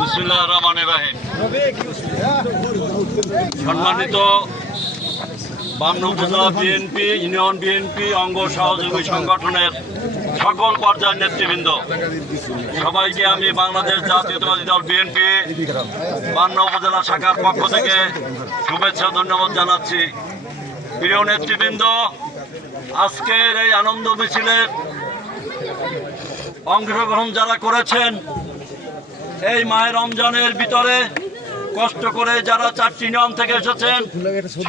বিসমিল্লাহির রহমানির রহিম। সম্মানিত বামনা উপজেলা বিএনপি, ইউনিয়ন বিএনপি অঙ্গ সহযোগী সংগঠনের সকল পর্যায়ের নেতৃবৃন্দ, সবাইকে আমি বাংলাদেশ জাতীয়তাবাদী দল বিএনপি বামনা উপজেলা শাখার পক্ষ থেকে শুভেচ্ছা ধন্যবাদ জানাচ্ছি। প্রিয় নেতৃবৃন্দ, আজকের এই আনন্দ মিছিলের অংশগ্রহণ যারা করেছেন, এই মায়ের রমজানের ভিতরে কষ্ট করে যারা 4টি ইউনিয়ন থেকে এসেছেন,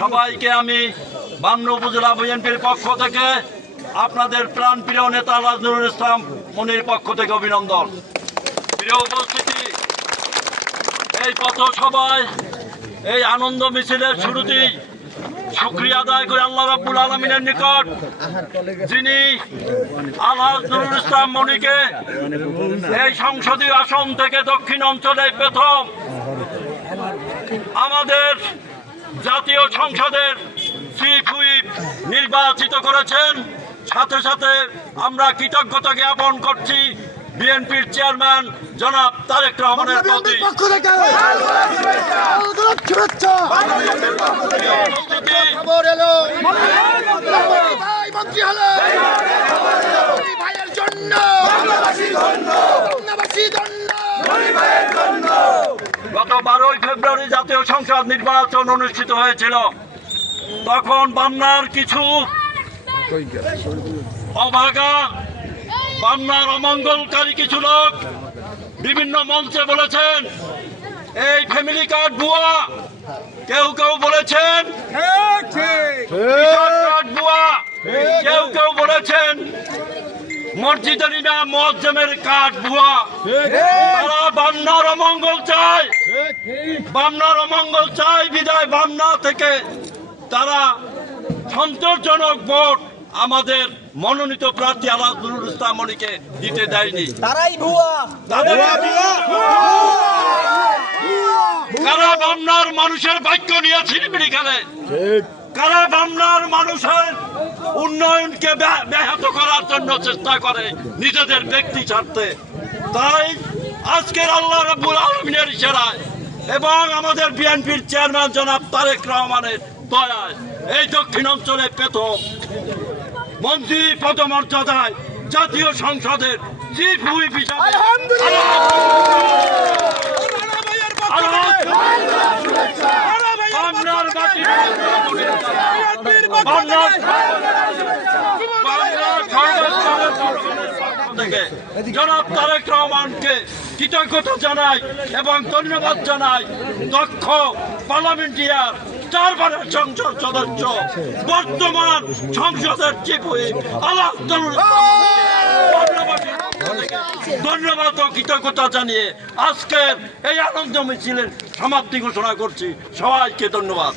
সবাইকে আমি বামনা উপজেলা বিএনপির পক্ষ থেকে আপনাদের প্রাণপ্রিয় নেতা নজরুল ইসলাম মনির পক্ষ থেকে অভিনন্দন। প্রিয় উপস্থিতি, এই পথসভায় এই আনন্দ মিছিলের শুরুতেই শুকরিয়া আদায় করে আল্লাহ রাব্বুল আলামিনের নিকট, যিনি আলহাজ নজরুল ইসলাম মনিকে এই সংসদীয় আসন থেকে দক্ষিণ অঞ্চলে প্রথম আমাদের জাতীয় সংসদের চিফ হুইপ নির্বাচিত করেছেন। সাথে সাথে আমরা কৃতজ্ঞতা জ্ঞাপন করছি বিএনপির চেয়ারম্যান জনাব তারেক রহমানের প্রতি। গত 12ই ফেব্রুয়ারি জাতীয় সংসদ নির্বাচন অনুষ্ঠিত হয়েছিল। তখন বামনার কিছু অভাগা, বামনার অমঙ্গলকারী কিছু লোক বিভিন্ন মঞ্চে বলেছেন এই ফ্যামিলি কার্ড ভুয়া, কেউ কেউ বলেছেন কার্ড ভুয়া, কেউ কেউ বলেছেন মসজিদের ইমাম মুয়াজ্জেমের কার্ড ভুয়া। তারা বামনার অমঙ্গল চায়, বামনার অমঙ্গল চায় বিদায় বামনা থেকে তারা সন্তোষজনক ভোট আমাদের মনোনীত প্রার্থী আলহাজ নজরুল ইসলাম মনিকে দিতে দেয়নি। তারাই ভুয়া, কারা বামনার মানুষের ভাগ্য নিয়ে ছিনিমিনি খেলে, কারা বামনার মানুষের উন্নয়নকে ব্যাহত করার জন্য চেষ্টা করে নিজেদের ব্যক্তি স্বার্থে। তাই আজকের আল্লাহ রাব্বুল আলামিনের ইশারায় এবং আমাদের বিএনপির চেয়ারম্যান জনাব তারেক রহমানের দয়ায় এই দক্ষিণ অঞ্চলে প্রথম মন্ত্রী পদমর্যাদায় জাতীয় সংসদের চিফ হুইপ হিসাবে জনাব তারেক রহমানকে কৃতজ্ঞতা জানাই এবং ধন্যবাদ জানাই। দক্ষ পার্লামেন্টিয়ার, 4 বারের সংসদ সদস্য, বর্তমান সংসদের চিফ হুইপ আলহাজ নজরুল ধন্যবাদ ও কৃতজ্ঞতা জানিয়ে আজকের এই আনন্দ মিছিলের সমাপ্তি ঘোষণা করছি। সবাইকে ধন্যবাদ।